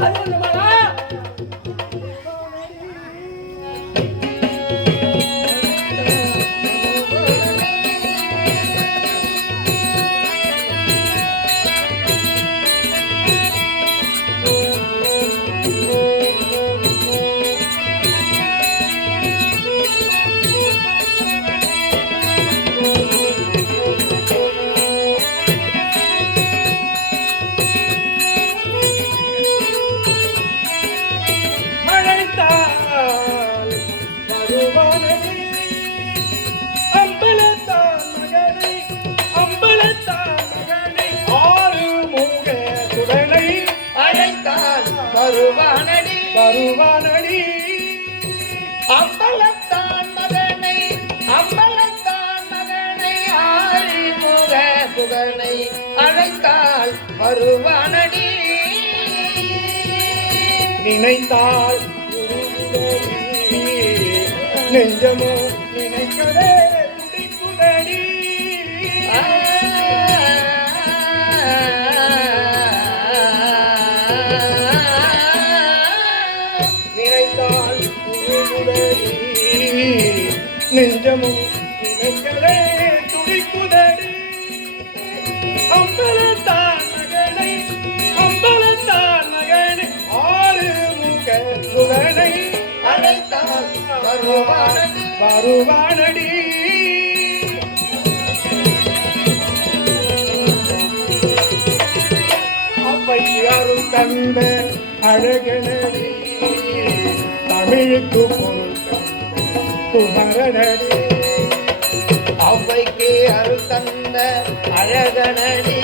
哎呦我的妈 அம்பலத்தான் மகனை அம்பலத்தான் மகனை ஆறிமுக புகனை அழைத்தால் வருவானடி நினைத்தால் நெஞ்சமோ நினைக்கிறேன் நெஞ்சமும் நினைக்கவே துடிக்குதடி அம்பலத்தான் மகனை அம்பலத்தான் மகனை ஆறு முக புகனை அழைத்தால் வருவானடி. வருவானடி அருள் தந்த அழகனடி தமிழுக்கு பொருள் குமரனடி அவ்வைக்கு அருள் தந்த அழகனடி.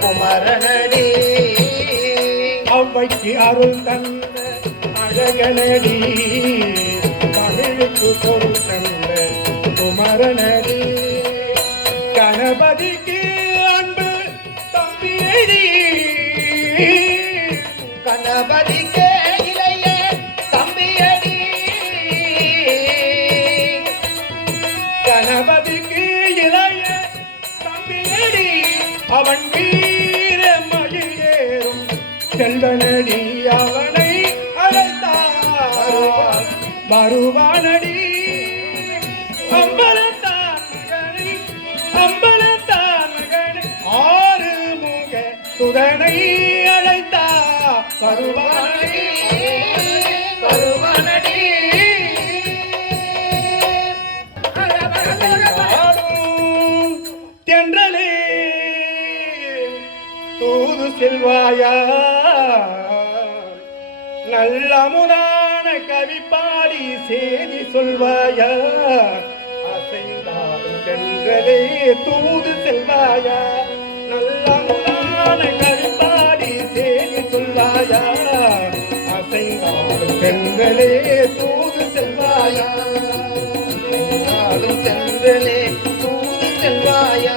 குமரனடி அவ்வைக்கு அருள் தந்த அழகனடி. தமிழுக்கு பொருள் தந்த குமரனடி. கணபதிக்கு அன்பு தம்பியடி. கணபதி அவன் வீர மகிழேறும். செல்வனடி அவனை அழைத்தார். வருவானடி அம்பலத்தான் மகனை அம்பலத்தான் மகனை ஆறு முக சுதனை அழைத்தார். வருவானடி தூது செல்வாயா? நல்ல முதான கவி பாடி செய்தி சொல்வாயா? அசைந்தாலும் தென்றலே தூது செல்வாயா? நல்ல முதான கவி பாடி செய்தி சொல்வாயா? அசைந்தாலும் தென்றலே தூது செல்வாயா? அசைந்தாலும் சென்றலே தூது செல்வாயா?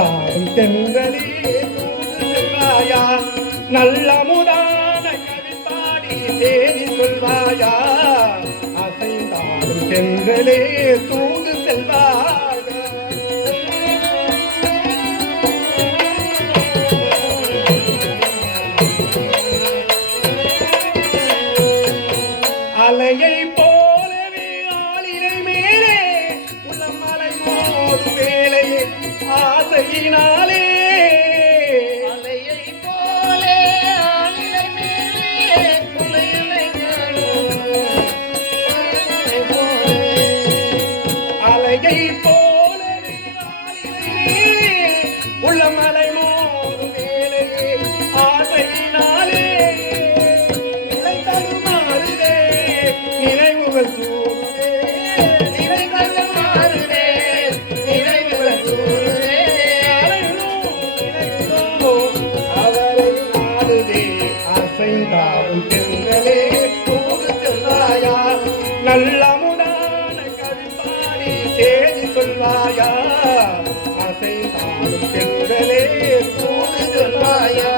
அசைந்தாடும் தென்றலே தூது நல்ல முதான கவி பாடி தேதி சொல்வாயா? அசைந்தாய் தென்றலே தூது செல்வாயா அலையை ஆசையினாலே செய்தி சொல்வாயா அசைந்தாடும் தென்றலே தூது செல்வாயா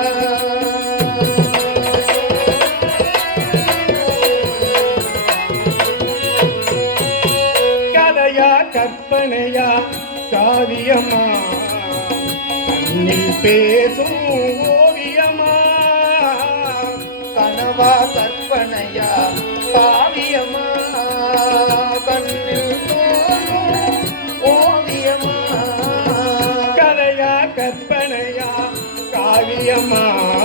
கதையா கற்பனையா காவியமா? கண்ணில் பேசும் ஓவியமா? கனவா கற்பனையா? காவியமா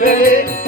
சொல்வாயா